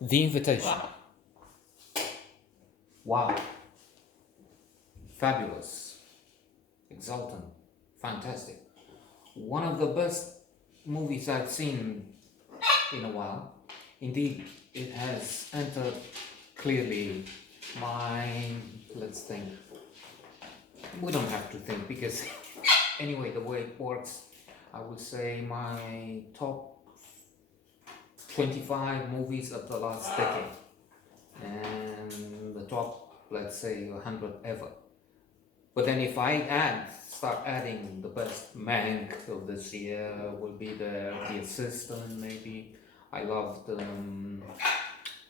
The Invitation. Wow. Fabulous. Exultant. Fantastic. One of the best movies I've seen in a while. Indeed, it has entered clearly my. Let's think. We don't have to think because, anyway, the way it works, I would say my top 25 movies of the last decade and the top, let's say, 100 ever. But then if I start adding the best Mank of this year, will be the Assistant maybe. I loved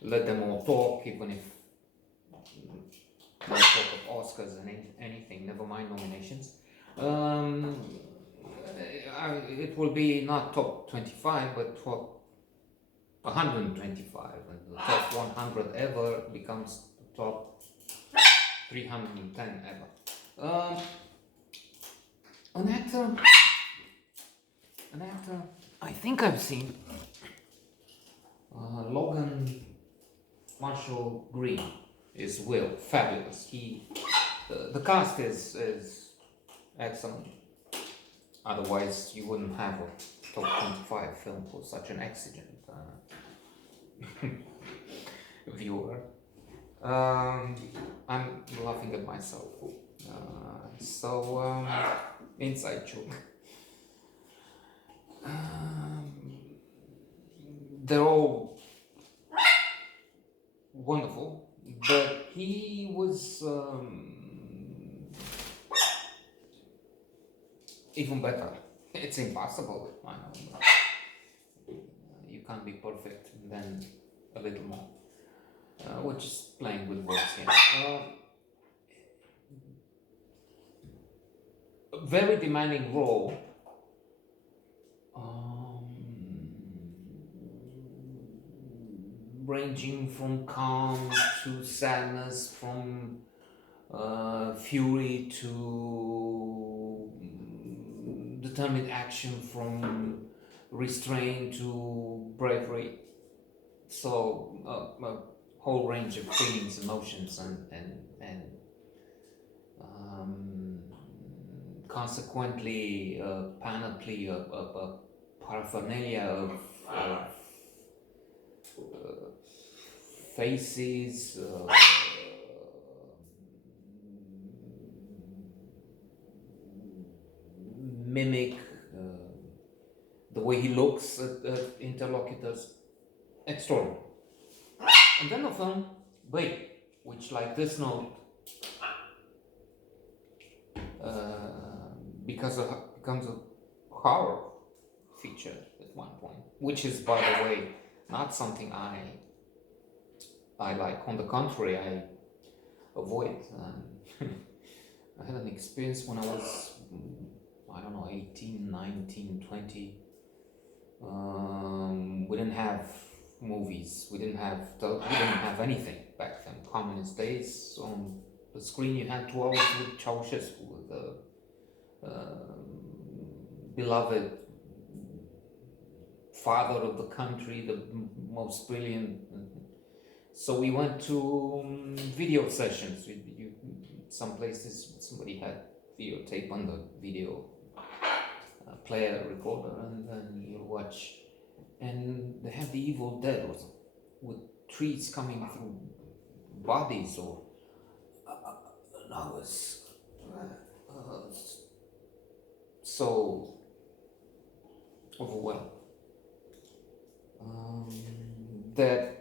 Let Them All Talk, even if no talk of Oscars and anything, never mind nominations. Um, it will be not top 25, but top 125, and the top 100 ever becomes the top 310 ever. An actor, I think I've seen Logan Marshall Green is Will, fabulous. The cast is excellent. Otherwise, you wouldn't have a top 25 film for such an exigent viewer. I'm laughing at myself. Inside joke. They're all wonderful, but he was even better. It's impossible, I know. You can't be perfect, and then a little more. We're just playing with words here. A very demanding role. Ranging from calm to sadness, from fury to determined action, from restraint to bravery. So a whole range of feelings, emotions, and consequently a panoply of paraphernalia of faces, mimic, the way he looks at interlocutors, extraordinary. And then the film, Wait, which, like this note, becomes a horror feature at one point, which is, by the way, not something I like. On the contrary, I avoid. I had an experience when I was, I don't know, 18, 19, 20. We didn't have movies. We didn't have anything back then. Communist days. On the screen, you had 2 hours with Ceausescu, the beloved father of the country, the most brilliant. So we went to video sessions. Some places somebody had videotape on the video player recorder, and then you watch. And they have the Evil Dead with trees coming through bodies, or I was so overwhelmed that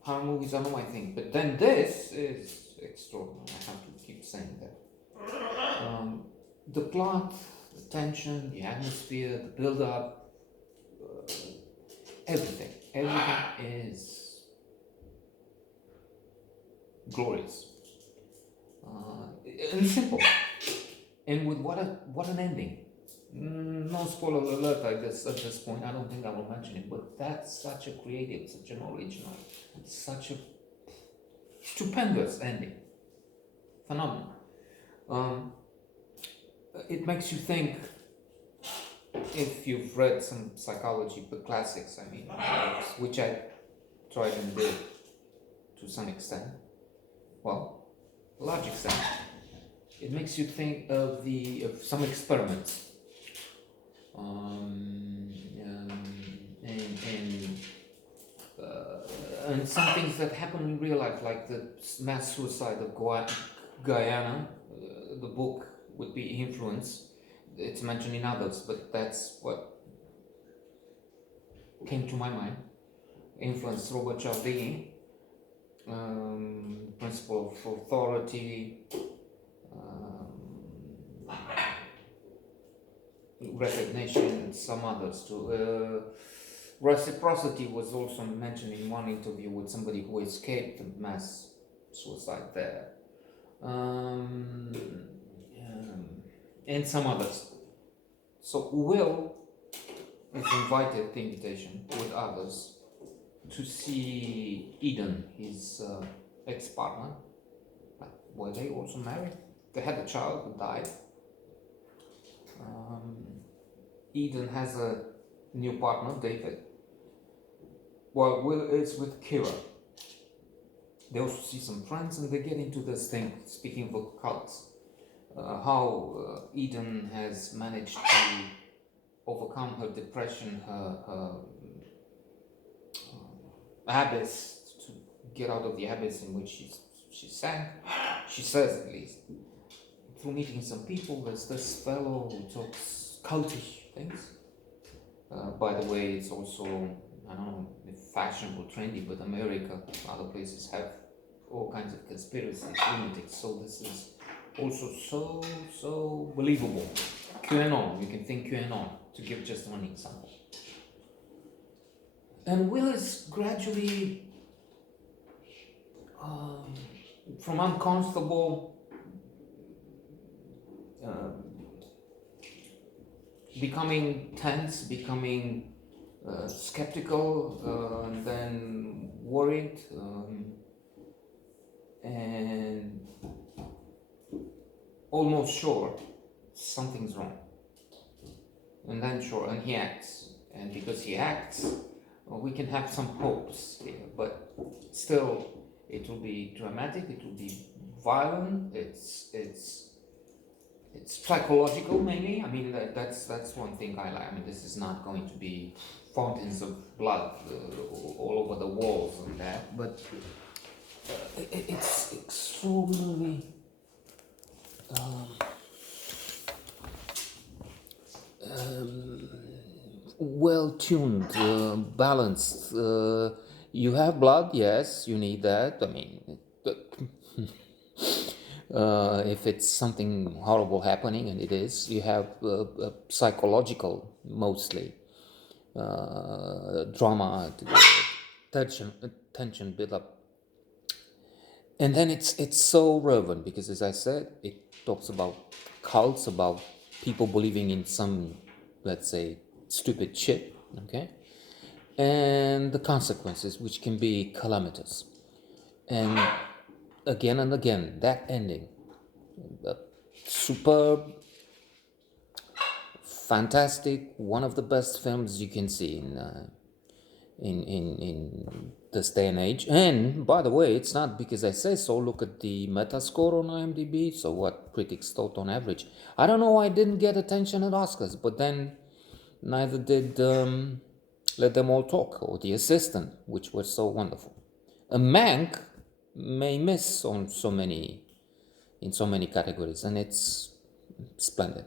horror movies are not my thing. But then this is extraordinary. I have to keep saying that. The plot, the tension, the atmosphere, the build-up, everything is glorious and simple. And with what an ending. No spoiler alert, I guess, at this point. I don't think I will mention it, but that's such a creative, such an original, such a stupendous ending. Phenomenal. It makes you think, if you've read some psychology, the classics, I mean, which I tried and did to some extent, well, a large extent. It makes you think of some experiments, and and some things that happen in real life, like the mass suicide of Guyana. The book would be influence. It's mentioned in others, but that's what came to my mind. Influence Robert Cialdini, principle of authority, recognition, some others too. Reciprocity was also mentioned in one interview with somebody who escaped mass suicide there. And some others. So Will is invited, the invitation, with others to see Eden, his ex-partner. Were they also married? They had a child who died. Eden has a new partner, David. Well, Will is with Kira. They also see some friends, and they get into this thing, speaking of cults, how Eden has managed to overcome her depression, her abyss, to get out of the abyss in which she sank. She says, at least, through meeting some people. There's this fellow who talks cultish things. By the way, it's also, I don't know if fashionable, trendy, but America, other places have all kinds of conspiracies, lunatics. So this is also so believable. QAnon, you can think QAnon, to give just one example. And Will is gradually, from uncomfortable, becoming tense, becoming skeptical, and then worried, and almost sure something's wrong. And then sure, and he acts. And because he acts, we can have some hopes here, but still it will be dramatic, it will be violent, it's psychological maybe. I mean, that's one thing I like. I mean, this is not going to be fountains of blood all over the walls and that, but it's extraordinarily well-tuned, balanced. You have blood, yes, you need that. I mean, if it's something horrible happening, and it is, you have psychological, mostly, drama, tension build up. And then it's so relevant because, as I said, it talks about cults, about people believing in some, let's say, stupid shit, okay? And the consequences, which can be calamitous. And again, that ending, superb, fantastic, one of the best films you can see in this day and age. And by the way, it's not because I say so. Look at the Metascore on IMDb. So what critics thought on average. I don't know why I didn't get attention at Oscars, but then neither did Let Them All Talk or The Assistant, which was so wonderful. A Mank may miss in so many categories, and it's splendid.